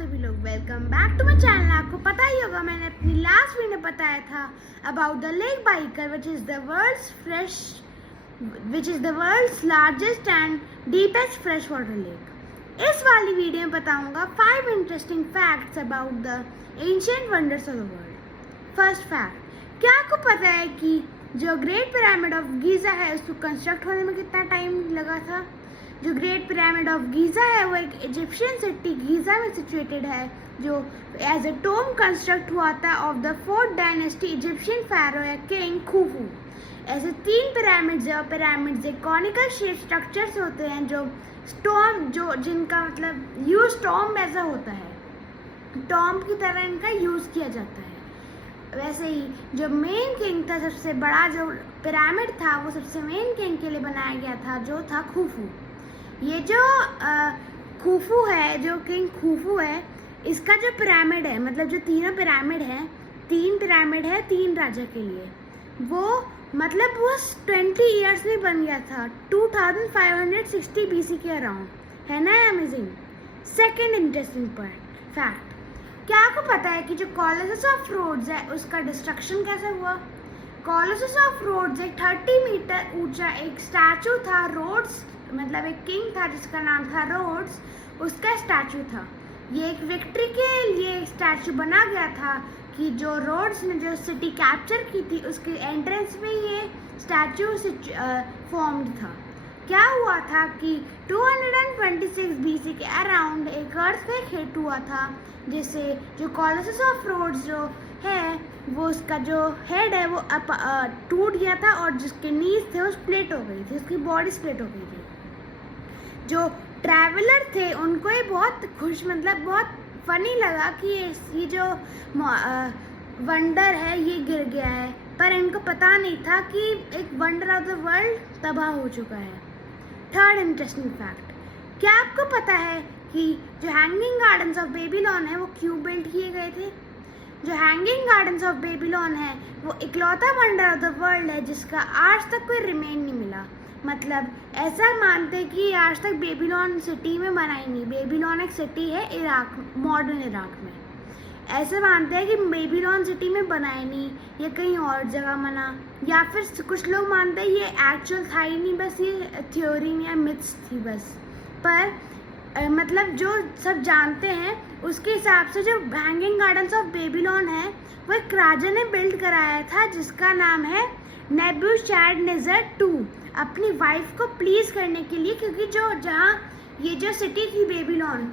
सभी लोग, welcome back to my channel. आपको पता ही होगा, मैंने अपनी लास्ट वीडियो में बताया था about the lake Baikal which is the world's largest and deepest fresh water lake. इस वाली वीडियो में बताऊंगा 5 interesting facts about the ancient wonders of the world. First fact, क्या आपको पता है कि जो ग्रेट पिरामिड ऑफ गीजा है उसको कंस्ट्रक्ट होने में कितना टाइम लगा था? जो ग्रेट पिरामिड ऑफ गीजा है वो एक इजिप्शियन सिटी गीजा में सिचुएटेड है, जो एज अ टोम कंस्ट्रक्ट हुआ था of the 4th dynasty Egyptian pharaoh या किंग खुफू। ऐसे 3 पिरामिड्स है और पिरामिड्स एक कॉनिकल शेप स्ट्रक्चर्स होते हैं जो जिनका मतलब यूज टॉम ऐसा होता है, टॉम की तरह इनका यूज किया जाता है। वैसे ही जो मेन किंग था, सबसे बड़ा जो पिरामिड था वो सबसे मेन किंग के लिए बनाया गया था, जो था खुफू। ये जो खुफू है, जो किंग खुफू है, इसका जो पिरामिड है, मतलब जो तीनों पिरामिड हैं, 3 पिरामिड है 3 राजा के लिए, वो मतलब वो 20 ईयर्स में बन गया था, 2560 BC के अराउंड। है ना अमेजिंग? सेकेंड इंटरेस्टिंग फैक्ट, क्या आपको पता है कि जो कॉलोसस ऑफ रोड्स है उसका डिस्ट्रक्शन कैसे हुआ? कॉलोसस ऑफ रोड्स एक 30 मीटर ऊंचा एक स्टैचू था। रोड्स मतलब एक किंग था जिसका नाम था रोड्स, उसका स्टैचू था। ये एक विक्ट्री के लिए स्टैचू बना गया था कि जो रोड्स ने जो सिटी कैप्चर की थी उसके एंट्रेंस में ये स्टैचू फॉर्म्ड था। क्या हुआ था कि 226 BC के अराउंड एक अर्थक्वेक हिट हुआ था, जिससे जो कॉलोसस ऑफ रोड्स जो है वो उसका जो हेड है वो टूट गया था और जिसके नीज थे वो स्प्लिट हो गई थी, उसकी बॉडी स्प्लिट हो गई थी। जो ट्रैवलर थे उनको ये बहुत बहुत फनी लगा कि ये जो वंडर है ये गिर गया है, पर इनको पता नहीं था कि एक वंडर ऑफ द वर्ल्ड तबाह हो चुका है। थर्ड इंटरेस्टिंग फैक्ट, क्या आपको पता है कि जो हैंगिंग गार्डन्स ऑफ बेबीलोन है वो क्यों बिल्ड किए गए थे? जो हैंगिंग गार्डन्स ऑफ बेबीलोन है वो इकलौता वंडर ऑफ द वर्ल्ड है जिसका आज तक कोई रिमेन नहीं मिला। मतलब ऐसा मानते हैं कि आज तक बेबीलोन सिटी में बना ही नहीं। बेबीलोन एक सिटी है इराक, मॉडर्न इराक में। ऐसे मानते हैं कि बेबीलोन सिटी में बना ही नहीं, ये कहीं और जगह बना, या फिर कुछ लोग मानते हैं ये एक्चुअल था ही नहीं, बस ये थ्योरी या मिथ्स थी बस। पर मतलब जो सब जानते हैं उसके हिसाब से जो हैंगिंग गार्डन्स ऑफ बेबीलोन है वो एक राजा ने बिल्ड कराया था जिसका नाम है नेबूशडनेस्सर II, अपनी वाइफ को प्लीज करने के लिए, क्योंकि जो जहाँ ये जो सिटी थी बेबीलोन